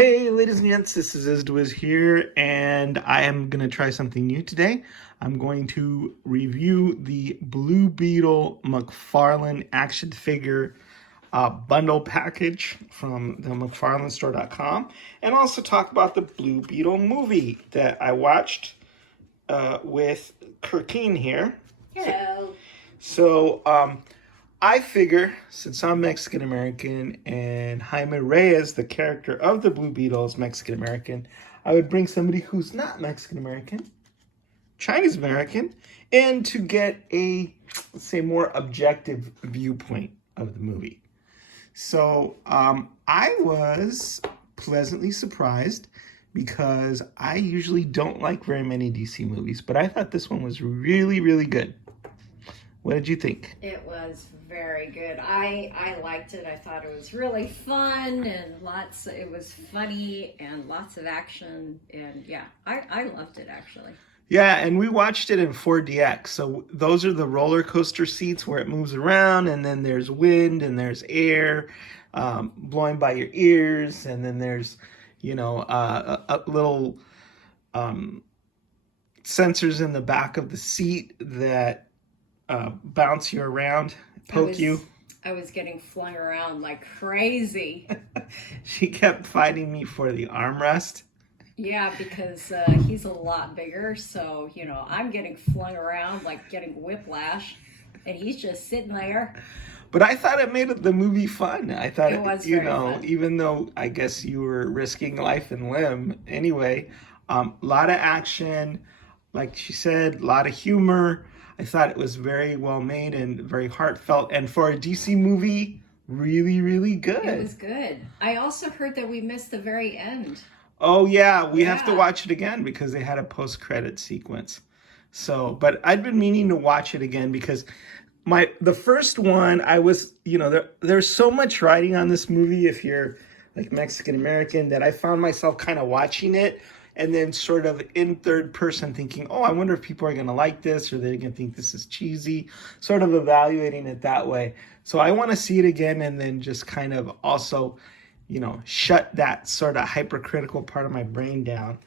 Hey, ladies and gents, this is Isdwiz here, and I am going to try something new today. I'm going to review the Blue Beetle McFarlane action figure bundle package from the McFarlaneStore.com, and also talk about the Blue Beetle movie that I watched with Kirkine here. Hello. So, I figure, since I'm Mexican American and Jaime Reyes, the character of the Blue Beetle, is Mexican American, I would bring somebody who's not Mexican American, Chinese American, and to get a, let's say, more objective viewpoint of the movie. So I was pleasantly surprised because I usually don't like very many DC movies, but I thought this one was really, really good. What did you think? It was very good. I liked it. I thought it was really fun and it was funny and lots of action. And yeah, I loved it actually. Yeah, and we watched it in 4DX. So those are the roller coaster seats where it moves around, and then there's wind and there's air blowing by your ears, and then there's, a little sensors in the back of the seat that bounce you around, poke you. I was getting flung around like crazy. She kept fighting me for the armrest. Yeah, because he's a lot bigger, so, I'm getting flung around like getting whiplash, and he's just sitting there. But I thought it made the movie fun. I thought it was very fun. Even though I guess you were risking life and limb anyway, a lot of action, like she said, a lot of humor. I thought it was very well made and very heartfelt. And for a DC movie, really, really good. It was good. I also heard that we missed the very end. Oh, yeah. We have to watch it again because they had a post-credit sequence. So, but I'd been meaning to watch it again because the first one, I was, there's so much writing on this movie if you're like Mexican American that I found myself kind of watching it and then sort of in third person thinking, oh, I wonder if people are going to like this or they're going to think this is cheesy, sort of evaluating it that way. So I want to see it again and then just kind of also, shut that sort of hypercritical part of my brain down.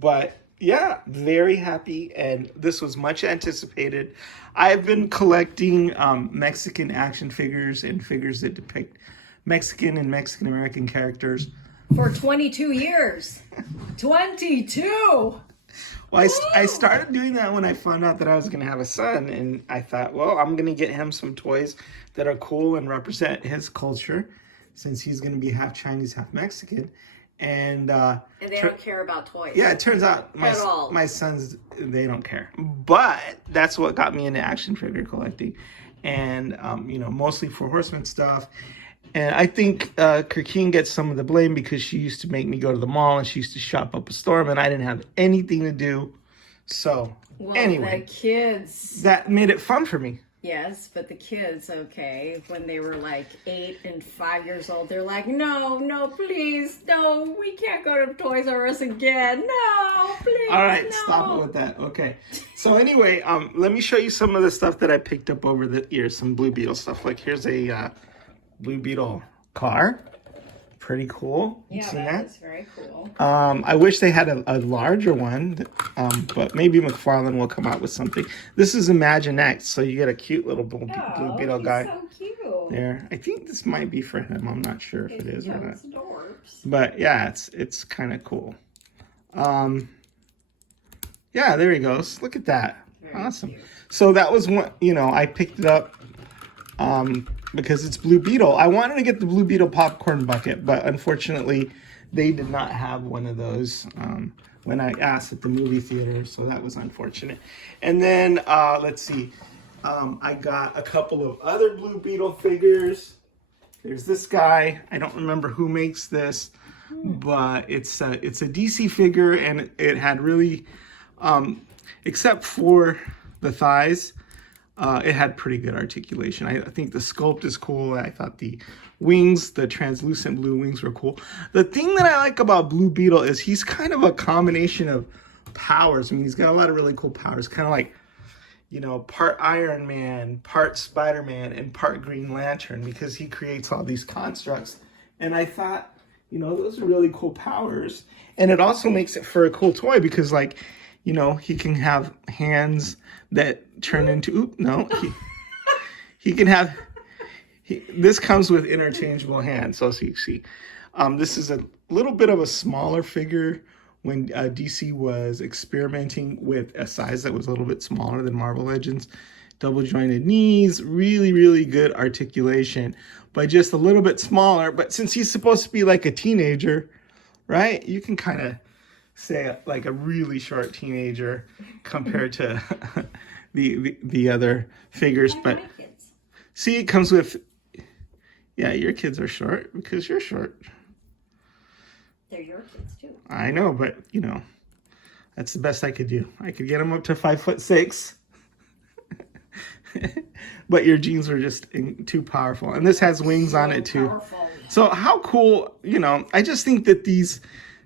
But yeah, very happy. And this was much anticipated. I've been collecting Mexican action figures and figures that depict Mexican and Mexican American characters for 22 years. 22! Well, I started doing that when I found out that I was going to have a son. And I thought, well, I'm going to get him some toys that are cool and represent his culture since he's going to be half Chinese, half Mexican. And they don't care about toys. Yeah, it turns out my sons, they don't care. But that's what got me into action figure collecting. And, mostly for Horseman stuff. And I think Kirkine gets some of the blame because she used to make me go to the mall and she used to shop up a storm and I didn't have anything to do. So, anyway. The kids. That made it fun for me. Yes, but the kids, okay, when they were like 8 and 5 years old, they're like, no, please, no, we can't go to Toys R Us again. No, please, all right, no. Stop it with that. Okay. So anyway, let me show you some of the stuff that I picked up over the years, some Blue Beetle stuff. Like here's a Blue Beetle car. Pretty cool. Yeah, that is very cool. I wish they had a larger one, but maybe McFarlane will come out with something. This is Imaginext, so you get a cute little Blue Beetle guy. So cute. There. I think this might be for him. I'm not sure if it is or not. Dwarfs. But yeah, it's kind of cool. Yeah, there he goes. Look at that. Very awesome. Cute. So that was one, I picked it up because it's Blue Beetle. I wanted to get the Blue Beetle popcorn bucket, but unfortunately they did not have one of those when I asked at the movie theater, so that was unfortunate. And then, let's see, I got a couple of other Blue Beetle figures. There's this guy. I don't remember who makes this, but it's a DC figure, and it had really, except for the thighs, it had pretty good articulation. I think the sculpt is cool. I thought the wings, the translucent blue wings were cool. The thing that I like about Blue Beetle is he's kind of a combination of powers. I mean, he's got a lot of really cool powers. Kind of like, part Iron Man, part Spider-Man, and part Green Lantern because he creates all these constructs. And I thought, You know, those are really cool powers. And it also makes it for a cool toy because, like, you know, he can have hands that turn into, he can have, this comes with interchangeable hands. So you see, this is a little bit of a smaller figure when DC was experimenting with a size that was a little bit smaller than Marvel Legends. Double jointed knees, really, really good articulation, but just a little bit smaller. But since he's supposed to be like a teenager, right? You can kind of say like a really short teenager compared to the other figures. But see, it comes with, yeah, your kids are short because you're short. They're your kids too. I know, but you know, that's the best I could do. I could get them up to 5'6". But your jeans were just too powerful. And this has wings on it too. Powerful. So how cool, you know, I just think that these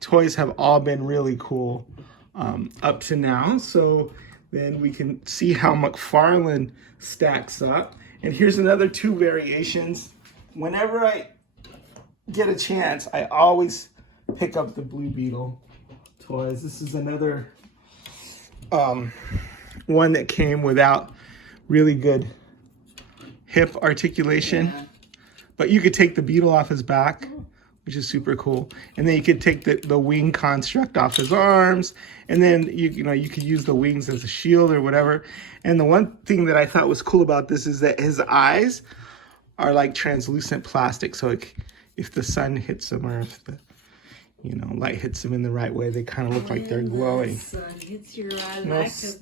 toys have all been really cool up to now. So then we can see how McFarlane stacks up. And here's another 2 variations. Whenever I get a chance, I always pick up the Blue Beetle toys. This is another one that came without really good hip articulation, but you could take the beetle off his back, which is super cool, and then you could take the wing construct off his arms, and then you know you could use the wings as a shield or whatever. And the one thing that I thought was cool about this is that his eyes are like translucent plastic, so if the sun hits him or if the light hits him in the right way, they kind of look like they're glowing. Sun hits your eye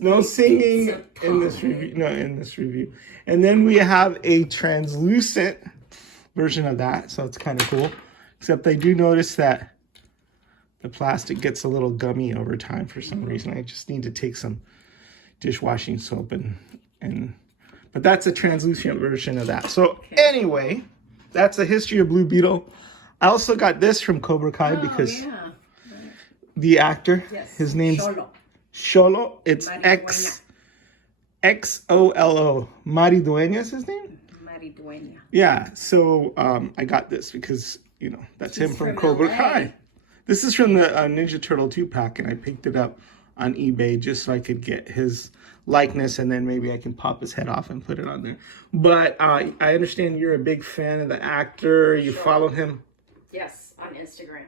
No singing in this review. No, in this review. And then we have a translucent version of that, so it's kind of cool. Except I do notice that the plastic gets a little gummy over time for some reason. I just need to take some dishwashing soap but that's a translucent version of that. So anyway, that's the history of Blue Beetle. I also got this from Cobra Kai because the actor, his name's Xolo. It's Xolo. Maridueña is his name? Maridueña. Yeah, so I got this because, you know, that's him from Cobra Kai. This is from the Ninja Turtle 2-pack, and I picked it up on eBay just so I could get his likeness, and then maybe I can pop his head off and put it on there. But I understand you're a big fan of the actor. You follow him? Yes, on Instagram.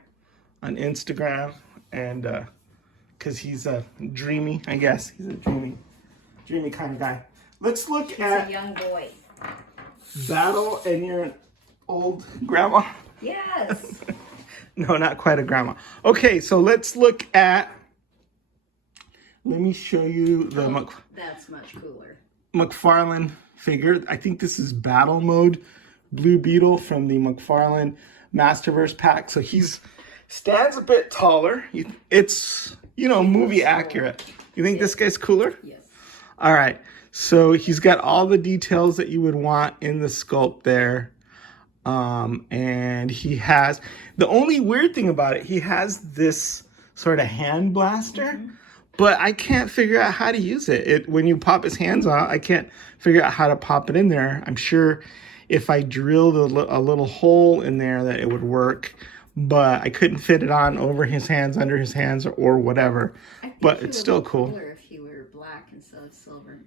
On Instagram, and because he's a dreamy, I guess. He's a dreamy kind of guy. Let's look at a young boy. Battle, and you're an old grandma? Yes. No, not quite a grandma. Okay, so let's look at, let me show you the that's much cooler. McFarlane figure. I think this is Battle Mode Blue Beetle from the McFarlane Masterverse pack. So stands a bit taller. It's, you know, movie accurate. You think this guy's cooler? Yes. All right. So he's got all the details that you would want in the sculpt there. And he has, the only weird thing about it, he has this sort of hand blaster, but I can't figure out how to use it. When you pop his hands out, I can't figure out how to pop it in there. I'm sure if I drilled a little hole in there that it would work, but I couldn't fit it on over his hands, under his hands, or whatever. But it's still cool. If he were black instead of silver.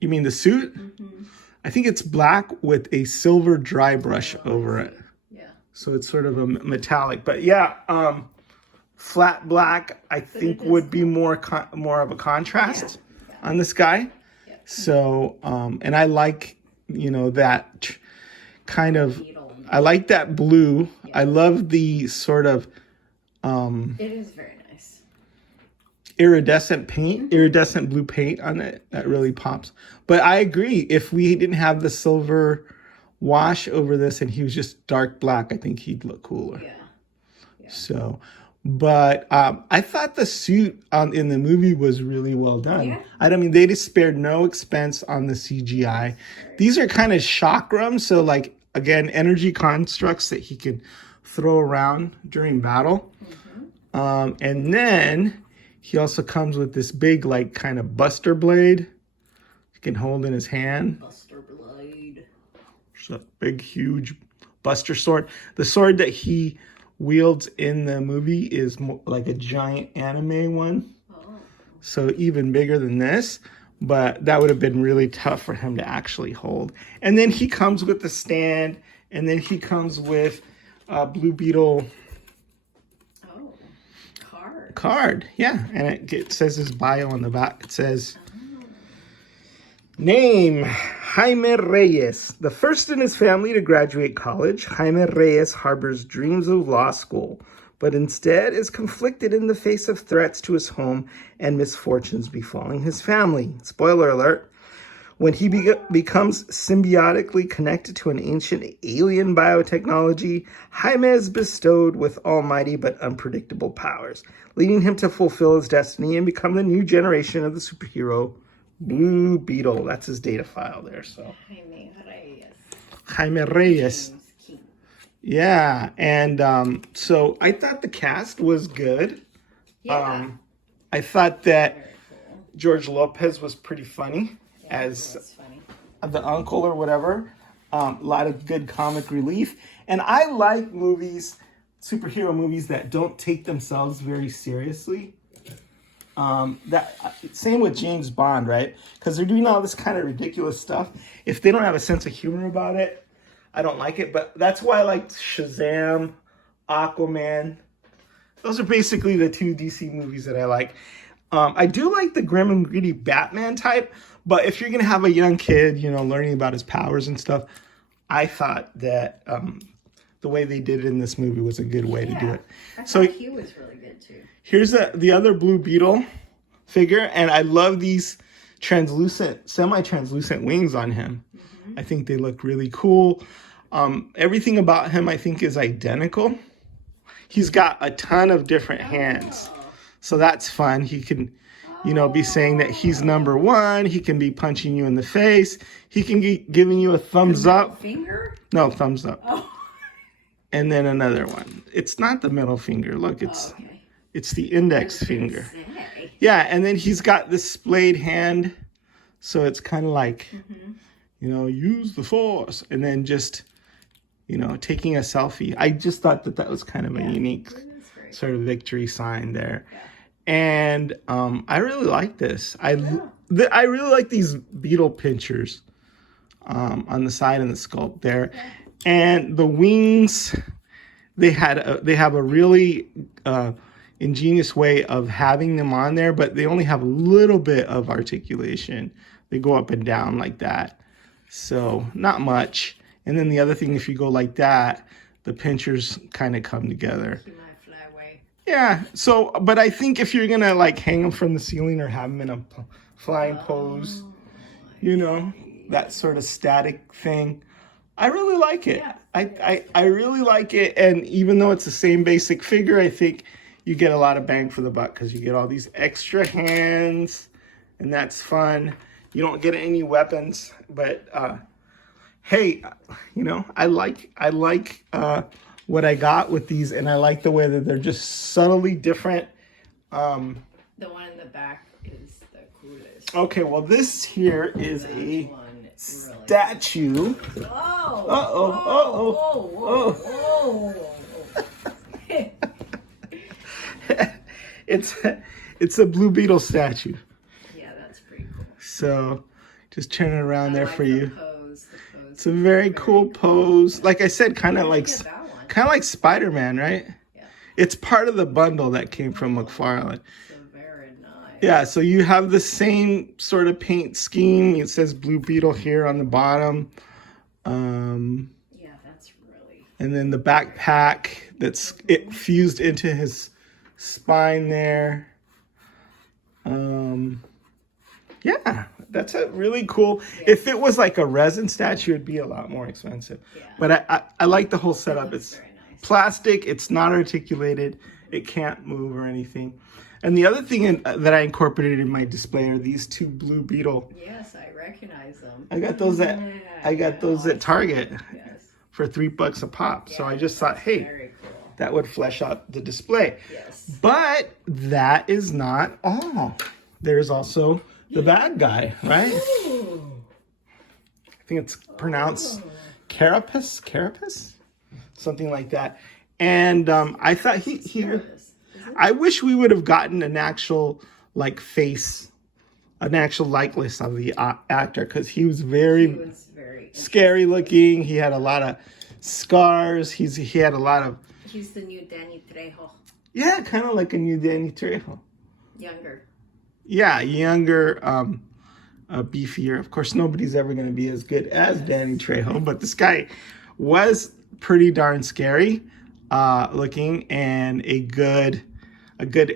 You mean the suit? Mm-hmm. I think it's black with a silver dry brush over it. Yeah. So it's sort of a metallic, but yeah, flat black I think would be more of a contrast on this guy. Yeah. So and I like, you know, that kind of, I like that blue. Yeah. I love the sort of it is very nice. Iridescent paint, iridescent blue paint on it. That really pops. But I agree, if we didn't have the silver wash over this and he was just dark black, I think he'd look cooler. Yeah. So, but I thought the suit in the movie was really well done. Yeah. I mean, they just spared no expense on the CGI. These are kind of chakrams, so like, again, energy constructs that he can throw around during battle. Mm-hmm. And then he also comes with this big, like, kind of buster blade he can hold in his hand. Buster blade. It's a big, huge Buster sword. The sword that he wields in the movie is like a giant anime one. So even bigger than this. But that would have been really tough for him to actually hold. And then he comes with the stand. And then he comes with Blue Beetle card. Yeah. And it says his bio on the back. It says, name, Jaime Reyes. The first in his family to graduate college, Jaime Reyes harbors dreams of law school, but instead is conflicted in the face of threats to his home and misfortunes befalling his family. Spoiler alert. When he becomes symbiotically connected to an ancient alien biotechnology, Jaime is bestowed with almighty but unpredictable powers, leading him to fulfill his destiny and become the new generation of the superhero Blue Beetle. That's his data file there. So Jaime Reyes. Yeah, and so I thought the cast was good. Yeah. I thought that Very cool. George Lopez was pretty funny as the uncle or whatever. A lot of good comic relief. And I like movies, superhero movies that don't take themselves very seriously. Same with James Bond, right? Because they're doing all this kind of ridiculous stuff. If they don't have a sense of humor about it, I don't like it. But that's why I like Shazam, Aquaman. Those are basically the two DC movies that I like. I do like the grim and gritty Batman type, but if you're going to have a young kid, you know, learning about his powers and stuff, I thought that the way they did it in this movie was a good way to do it. I So thought he was really good too. Here's the other Blue Beetle figure, and I love these semi-translucent wings on him. Mm-hmm. I think they look really cool. Everything about him, I think, is identical. He's got a ton of different hands. So that's fun. He can, you know, be saying that he's number one. He can be punching you in the face. He can be giving you a thumbs up. Finger? No, thumbs up. Oh. And then another one. It's not the middle finger. Look, it's the index finger. Yeah, and then he's got this splayed hand. So it's kind of like, you know, use the force. And then just, you know, taking a selfie. I just thought that was kind of a unique sort of victory sign there. Yeah. And I really like this. I really like these beetle pinchers on the side and the sculpt there. Yeah. And the wings, they have a really ingenious way of having them on there, but they only have a little bit of articulation. They go up and down like that. So not much. And then the other thing, if you go like that, the pinchers kind of come together. He might fly away. Yeah. So, but I think if you're going to like hang them from the ceiling or have them in a flying pose, you know, that sort of static thing, I really like it. Yeah. I really like it. And even though it's the same basic figure, I think you get a lot of bang for the buck because you get all these extra hands and that's fun. You don't get any weapons, but hey, you know, I like what I got with these, and I like the way that they're just subtly different. The one in the back is the coolest. Okay, well, this here is a statue. It's a Blue Beetle statue. Yeah, that's pretty cool. So, just turn it around there for you. Pose. It's a very cool pose. Like I said, kind of like Spider-Man, right? Yeah. It's part of the bundle that came from McFarlane. So very nice. Yeah, so you have the same sort of paint scheme. It says Blue Beetle here on the bottom. Yeah, that's really. And then the backpack it fused into his spine there. Yeah, that's a really cool. Yeah. If it was like a resin statue, it'd be a lot more expensive. Yeah. But I like the whole setup. It's nice. Plastic. It's not articulated. It can't move or anything. And the other thing that I incorporated in my display are these two Blue Beetle. Yes, I recognize them. I got those at Target for $3 a pop. Yeah, so I just thought, hey, that would flesh out the display. Yes. But that is not all. There's also the bad guy, right? Ooh. I think it's pronounced Carapace. Carapace? something like that. And I thought he I wish we would have gotten an actual like face, an actual likeness of the actor, because he was very scary looking. He had a lot of scars. He had a lot of. He's the new Danny Trejo. Yeah, kind of like a new Danny Trejo. Younger. Yeah, younger, beefier. Of course, nobody's ever going to be as good as Danny Trejo, but this guy was pretty darn scary looking, and a good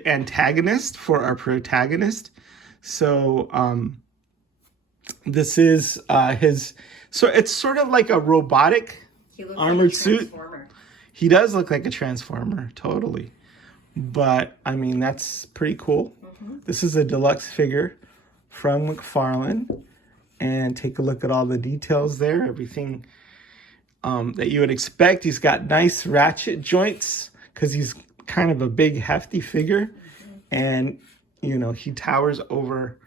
antagonist for our protagonist. So this is his. So it's sort of like a robotic armored suit. He does look like a transformer, totally. But I mean, that's pretty cool. This is a deluxe figure from McFarlane, and take a look at all the details there. Everything that you would expect. He's got nice ratchet joints because he's kind of a big, hefty figure, and you know, he towers over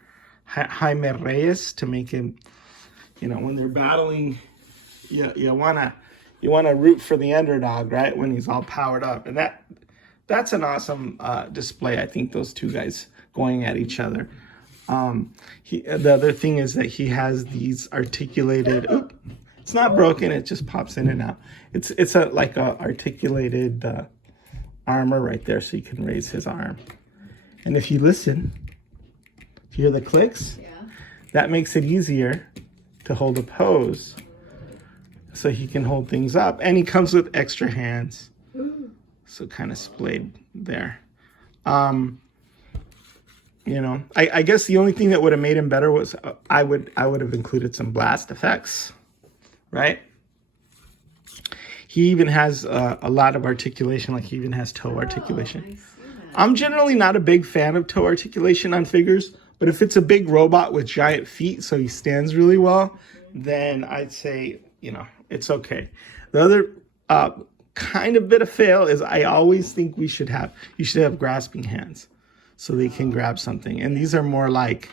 Jaime Reyes to make him. You know, when they're battling, you wanna root for the underdog, right? When he's all powered up, and that's an awesome display. I think those two guys going at each other. The other thing is that he has these articulated. It's not broken. It just pops in and out. It's a articulated armor right there, so you can raise his arm. And if you listen, do you hear the clicks? Yeah. That makes it easier to hold a pose, so he can hold things up. And he comes with extra hands, so kind of splayed there. You know, I guess the only thing that would have made him better was I would have included some blast effects, right? He even has a lot of articulation, like he even has toe articulation. I'm generally not a big fan of toe articulation on figures, but if it's a big robot with giant feet, so he stands really well, then I'd say, you know, it's okay. The other kind of bit of fail is I always think you should have grasping hands so they can grab something. And these are more like,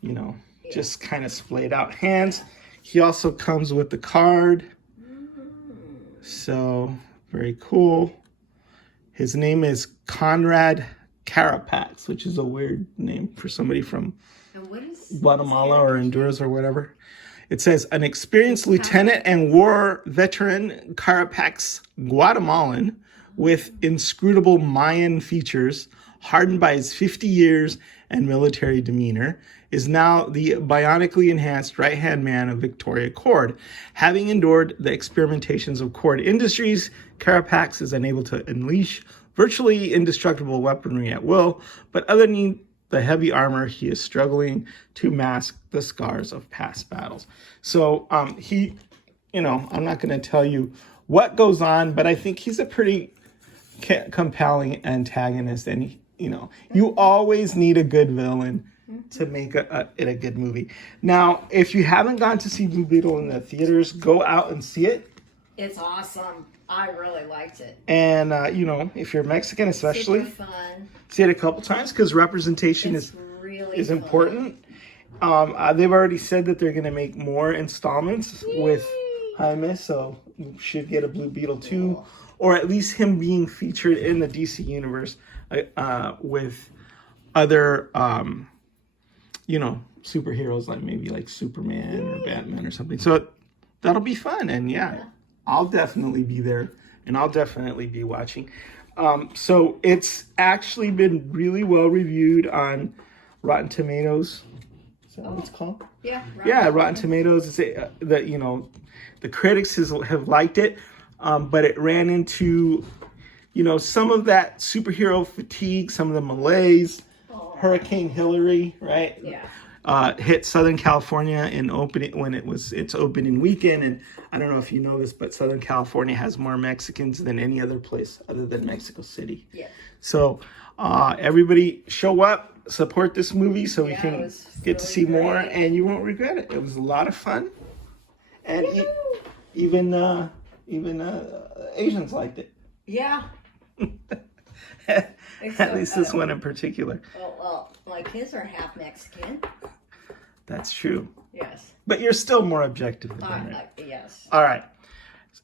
you know, just kind of splayed out hands. He also comes with the card. So very cool. His name is Conrad Carapax, which is a weird name for somebody from Guatemala or Honduras or whatever. It says, an experienced lieutenant and war veteran, Carapax Guatemalan, with inscrutable Mayan features, hardened by his 50 years and military demeanor, is now the bionically enhanced right-hand man of Victoria Cord. Having endured the experimentations of Cord Industries, Carapax is unable to unleash virtually indestructible weaponry at will, but underneath the heavy armor, he is struggling to mask the scars of past battles. So he, you know, I'm not going to tell you what goes on, but I think he's a pretty compelling antagonist. And, you know, you always need a good villain to make it a good movie. Now, if you haven't gone to see Blue Beetle in the theaters, go out and see it. It's awesome. I really liked it. And, you know, if you're Mexican especially, super fun. See it a couple times because representation is important. They've already said that they're going to make more installments with Jaime, so we should get a Blue Beetle 2, or at least him being featured in the DC universe with other, you know, superheroes, like maybe like Superman or Batman or something. So that'll be fun. And yeah, I'll definitely be there, and I'll definitely be watching. So it's actually been really well reviewed on Rotten Tomatoes. Is that what it's called? Yeah. Rotten Tomatoes. That, you know, the critics have liked it, but it ran into, you know, some of that superhero fatigue, some of the malaise. Hurricane Hillary, right? Yeah. Hit Southern California in its opening weekend, and I don't know if you know this, but Southern California has more Mexicans than any other place other than Mexico City. Yeah. So everybody show up, support this movie so we can get to see more, and you won't regret it. It was a lot of fun, and even Asians liked it. Yeah. At least this one in particular. Well, my kids are half Mexican. That's true. Yes. But you're still more objective than them, right? Yes. All right.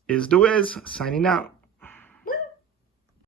is the Wiz, signing out.